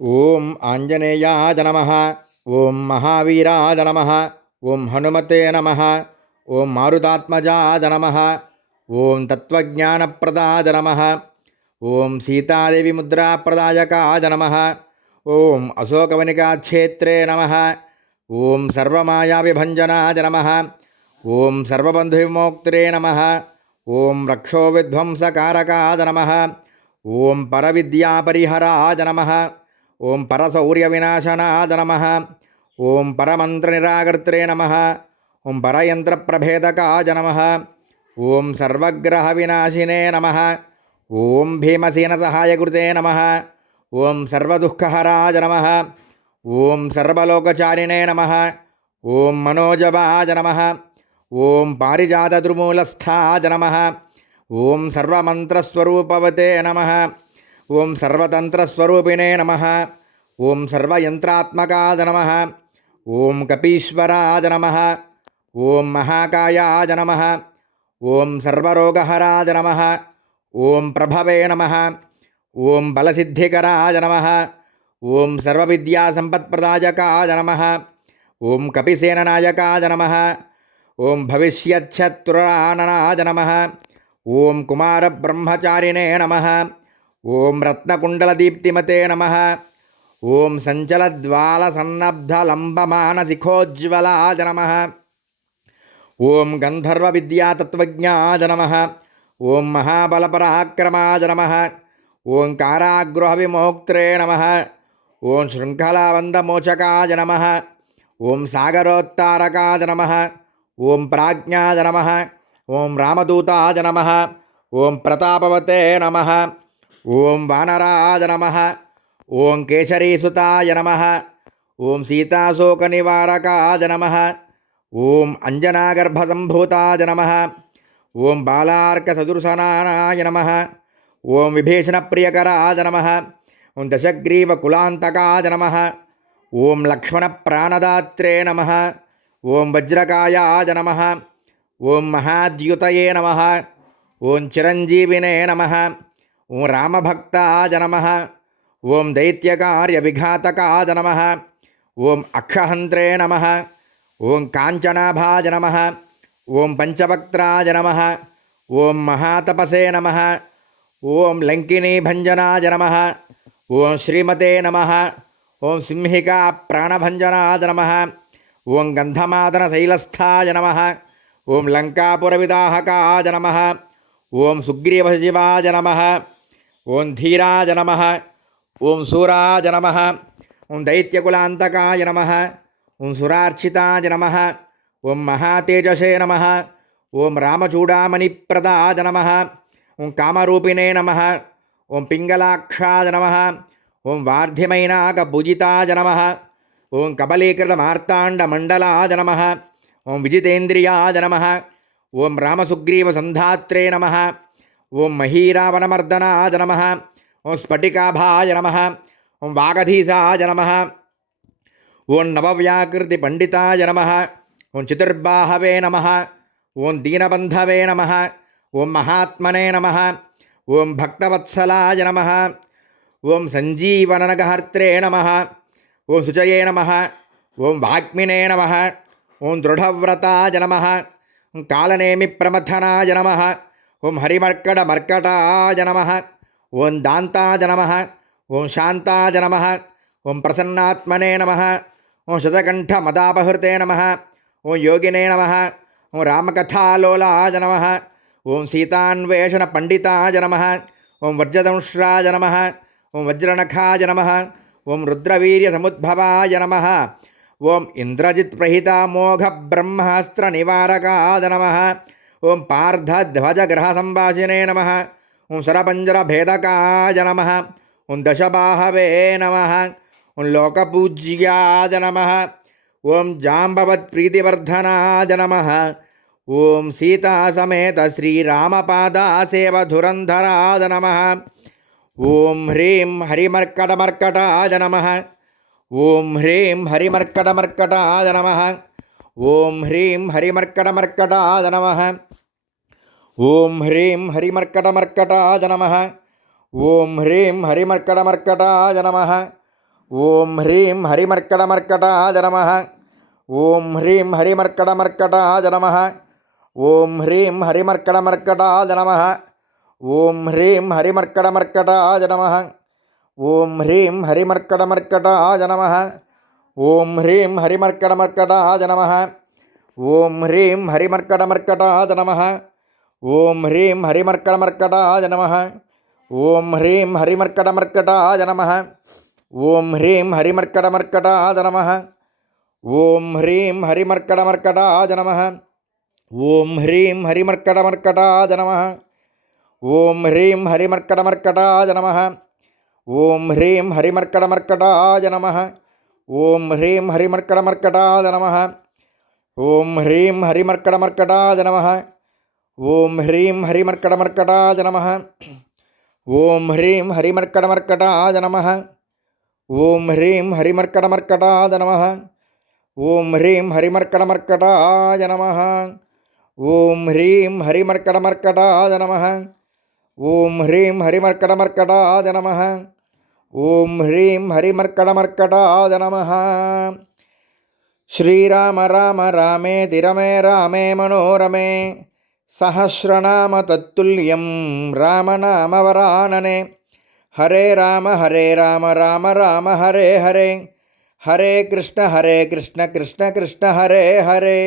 ओम आंजने नम ओं महावीराय नम ओं हनुमते नम ओं मारुतात्मजाद नम ओं मारुतात्मजाय नमः ॐ ओं नमः ॐ सीतादेवीमुद्राप्रदायकाय नम ओं अशोकवनिकाक्षेत्रे नमः नम ओं सर्वबंधु ॐ नम ओं रक्षो रक्षोविध्वंसकारकाय नम ओं परविद्यापरिहराय नम ஓம் பரசௌரியவிநாசனாத நம ஓம் பரமந்திரநிராகர்த்திரே நம. ஓம் பரயந்திரப்பிரபேதகாஜ நம ஓம் சர்வகிரகவிநாசினே நம. ஓம் பீமசேனசகாயகுருதே நம. ஓம் சர்வதுக்கஹராஜ நம ஓம் சர்வலோகச்சாரிணே நம ஓம் மனோஜபாஜ நம ஓம் பாரிஜாததுர்மூலஸ்தாஜ நம ஓம் சர்வமந்திரஸ்வரூபவதே நம ஓம் சர்வதந்திரஸ்வரூபிணே நம ఓం సర్వయంత్రాత్మకాయ నమ ఓం కపీశ్వరాయ నమ ఓం మహాకాయాయ నమ ఓం సర్వరోగహరాయ నమ ఓం ప్రభవే నమ ఓం బలసిద్ధికరాయ నమ ఓం సర్వవిద్యాసంపత్ప్రదాయకాయ నమ ఓం కపిసేననాయకాయ నమ ఓం భవిష్యచ్చత్తురాననాయ నమ ఓం కుమారబ్రహ్మచారిణే నమ ఓం రత్నకుండలదీప్తిమతే నమ ఓం సంచలద్వాలసన్నబ్ధలంబమానశిఖోజ్వలాయ నమ ఓం గంధర్వవిద్యాతత్వజ్ఞాయ నమ ఓం మహాబలపరాక్రమాయ నమ ఓం కారాగృహవిమోక్త్రే నమ ఓం శృంఖలాబంధమోచకాయ నమ ఓం సాగరోత్తారకాయ నమ ఓం ప్రాజ్ఞాయ నమ ఓం రామదూతాయ నమ ఓం ప్రతాపవతే నమ ఓం వానరాయ నమ ఓం కేసరీసుతాయ నమ ఓం సీతాశోకనివారకాయ నమ ఓం అంజనాగర్భసంభూతాయ నమ ఓం బాలార్కసదుర్శనాయ నమ ఓం విభీషణప్రియకరాయ నమ ఓం దశగ్రీవకులాంతకాయ నమ ఓం లక్ష్మణప్రాణదాత్రే నమ ఓం వజ్రకాయాయ నమ ఓం మహాద్యుతయే నమ ఓం చిరంజీవినే నమ ఓం రామభక్తాయ నమ ఓం దైత్యకార్యవిఘాతకాయ నమ ఓం అక్షహంత్రే నమ ఓం కాంచనాభాయ నమ ఓం పంచవక్త్రాయ నమ ఓం మహాతపసే నమ ఓం లంకినీభంజనాయ నమ ఓం శ్రీమతే నమ ఓం సింహికా ప్రాణభంజనాయ నమ ఓం గంధమాదనశైలస్థాయ నమ ఓం లంకాపురవిదాహకాయ నమ ఓం సుగ్రీవశివాయ నమ ఓం ధీరాయ నమ ஓம் சூராஜ நம ஓம் தைத்தியகுலாந்தகாய நம ஓம் சுரார்ச்சிதாஜ நம ஓம் மகாதேஜசே நம ஓம் ராமச்சூடாமணிப்பிரதாஜ நம ஓம் காமரூபிணே நம ஓம் பிங்களாட்சாஜ நம ஓம் வார்த்தியமைனாகபுஜிதாஜ நம ஓம் கபலீகிருதமார்த்தாண்டமண்டலாஜ நம ஓம் விஜிதேந்திரியாஜ நம ஓம் ராமசுக்ரீவசந்தாத்ரே நம ஓம் மஹீராவனமர்தனாஜ நம ஓம் ஸ்பட்டிகாபாய நம ஓம் வாகதீசாய நம ஓம் நவவியாக்கிருதி பண்டிதாய நம ஓம் சிதுர்பாகவே நம ஓம் தீனபந்தவே நம ஓம் மகாத்மனே நம ஓம் பக்தவத்சலாய நம ஓம் சஞ்சீவனனகஹர்த்தே நம ஓம் சுஜயே நம ஓம் வாக்மினே நம ஓம் திருடவிரதாய நம ஓம் காலநேமி பிரமதனாய நம ஓம் ஹரிமர்க்கட மர்க்கடாய நம ஓம் தாந்தாஜ நம ஓம் சாந்தாஜ நம ஓம் பிரசன்னாத்மனே நம ஓம் சதகண்ட மதாபகிருத்தே நம ஓம் யோகினே நம ஓம் ராமகதாலோலாஜ நம ஓம் சீதான்வேஷண பண்டிதாஜ நம ஓம் வர்ஜதம்ஷ்ராஜ நம ஓம் வஜ்ரநகாஜ நம ஓம் ருத்ரவீரியசமுத்பவாய நம ஓம் இந்திரஜித் பிரஹிதா மோக பிரம்மாஸ்திர நம ஓம் பார்த்த நம उन सरपंजर भेदकाज नम। उन दशबाहवे नम। उन लोकपूज्याज नम। ओं जाम्बवत्प्रीतिवर्धनाज नम। ओं सीता समेत श्रीरामपादासेवधुरन्धराज नम। ओं ह्रीं हरिमर्कटमर्कटाज नम। ओं ह्रीं हरिमर्कटमर्कटाज नम। ओं ह्रीं हरिमर्कटमर्कटाज नम। ఓం హ్రీం హరిమర్కటమర్కటాయ నమ ఓం హ్రీం హరిమర్కటమర్కటాయ నమ ఓం హ్రీం హరిమర్కటమర్కటాయ నమ ఓం హ్రీం హరిమర్కటమర్కటాయ నమ ఓం హ్రీం హరిమర్కటమర్కటాయ నమ ఓం హ్రీం హరిమర్కటమర్కటాద నమ ఓం హ్రీం హరిమర్కటమర్కటాద నమ ఓం హ్రీం హరిమర్కటమర్కటాద నమ ఓం హ్రీం హరిమర్కటమర్కటాద నమ ஓம் ஹ்ரீம் ஹரிமர்க்கடமர்க்கடாஜ நம ஓம் ஹ்ரீம் ஹரிமர்க்கடமர்க்கடாஜ நம ஓம் ஹ்ரீம் ஹரிமர்க்கடமர்க்கடாஜ நம ஓம் ஹ்ரீம் ஹரிமர்க்கடமர்க்கடாஜ நம ஓம் ஹ்ரீம் ஹரிமர்க்கடமர்க்கடாஜ நம ஓம் ஹ்ரீம் ஹரிமர்க்கடமர்க்கடாஜ நம ஓம் ஹ்ரீம் ஹரிமர்க்கடமர்க்கடாஜ நம ஓம் ஹ்ரீம் ஹரிமர்க்கடமர்க்கடாஜ நம ஓம் ஹ்ரீம் ஹரிமர்க்கடமர்க்கடாஜ நம ஓம் ஹ்ரீம் ஹரிமர்க்கடமர்க்கடாஜ நம ஓம் ஹ்ரீம் ஹரிமர்க்கடமர்க்கடாஜ நம ஓம் ஹ்ரீம் ஹரிமர்க்கடமர்க்கடாஜ நம ஓம் ஹ்ரீம் ஹரிமர்க்கடமர்க்கடாஜ நம ஓம் ஹ்ரீம் ஹரிமர்க்கடமர்க்கடாஜ நம ஓம் ஹ்ரீம் ஹரிமர்க்கடமர்க்கடாஜ நம ஓம் ஹ்ரீம் ஹரிமர்க்கடமர்க்கடாஜ நம ஸ்ரீராம ராம ராமே திரமே ராமே மனோரமே. சஹசிரநாம தத்துல்யம் ராமநாமவரானனே. ஹரே ராம ஹரே ராம ராம ராம ஹரே ஹரே. ஹரே கிருஷ்ண ஹரே கிருஷ்ண கிருஷ்ண கிருஷ்ண ஹரே ஹரே.